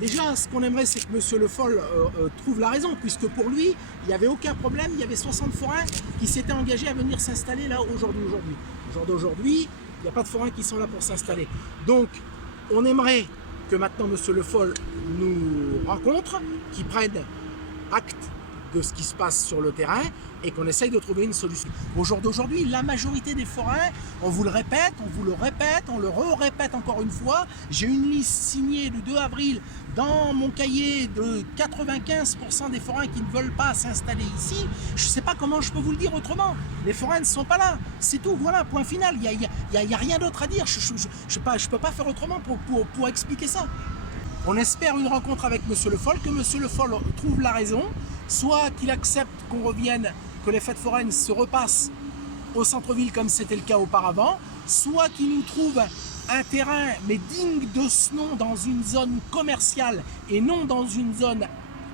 Déjà, ce qu'on aimerait, c'est que M. Le Foll trouve la raison, puisque pour lui, il n'y avait aucun problème. Il y avait 60 forains qui s'étaient engagés à venir s'installer là aujourd'hui. Au jour d'aujourd'hui, il n'y a pas de forains qui sont là pour s'installer. Donc, on aimerait que maintenant M. Le Foll nous rencontre, qu'il prenne acte de ce qui se passe sur le terrain et qu'on essaye de trouver une solution. Au jour d'aujourd'hui, la majorité des forains, on vous le répète, on le répète encore une fois, j'ai une liste signée du 2 avril dans mon cahier de 95% des forains qui ne veulent pas s'installer ici. Je ne sais pas comment je peux vous le dire autrement. Les forains ne sont pas là. C'est tout, voilà, point final. Il n'y a rien d'autre à dire. Je ne peux pas faire autrement pour expliquer ça. On espère une rencontre avec M. Le Foll, que M. Le Foll trouve la raison, soit qu'il accepte qu'on revienne, que les fêtes foraines se repassent au centre-ville comme c'était le cas auparavant, soit qu'il nous trouve un terrain, mais digne de ce nom, dans une zone commerciale et non dans une zone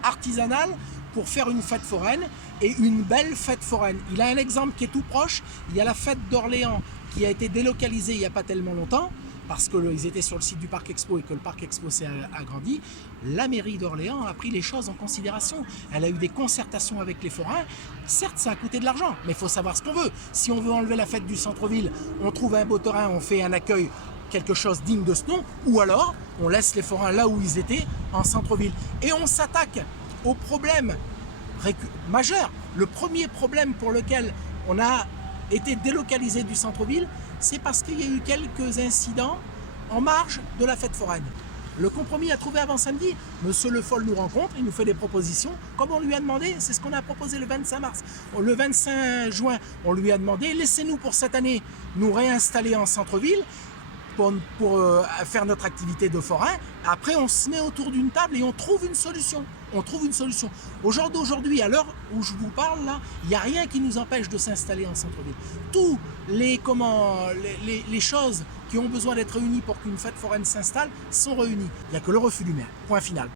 artisanale, pour faire une fête foraine, et une belle fête foraine. Il a un exemple qui est tout proche, il y a la fête d'Orléans qui a été délocalisée il n'y a pas tellement longtemps, parce qu'ils étaient sur le site du Parc Expo et que le Parc Expo s'est agrandi. La mairie d'Orléans a pris les choses en considération. Elle a eu des concertations avec les forains. Certes, ça a coûté de l'argent, mais il faut savoir ce qu'on veut. Si on veut enlever la fête du centre-ville, on trouve un beau terrain, on fait un accueil, quelque chose digne de ce nom, ou alors on laisse les forains là où ils étaient, en centre-ville. Et on s'attaque au problème majeur. Le premier problème pour lequel on a été délocalisé du centre-ville, c'est parce qu'il y a eu quelques incidents en marge de la fête foraine. Le compromis à trouver avant samedi, M. Le Foll nous rencontre, il nous fait des propositions, comme on lui a demandé, c'est ce qu'on a proposé le 25 mars. Le 25 juin, on lui a demandé, laissez-nous pour cette année nous réinstaller en centre-ville, pour faire notre activité de forain. Après, on se met autour d'une table et on trouve une solution. Au jour d'aujourd'hui, à l'heure où je vous parle, là, il n'y a rien qui nous empêche de s'installer en centre-ville. Tous les choses qui ont besoin d'être réunies pour qu'une fête foraine s'installe sont réunies. Il n'y a que le refus du maire. Point final.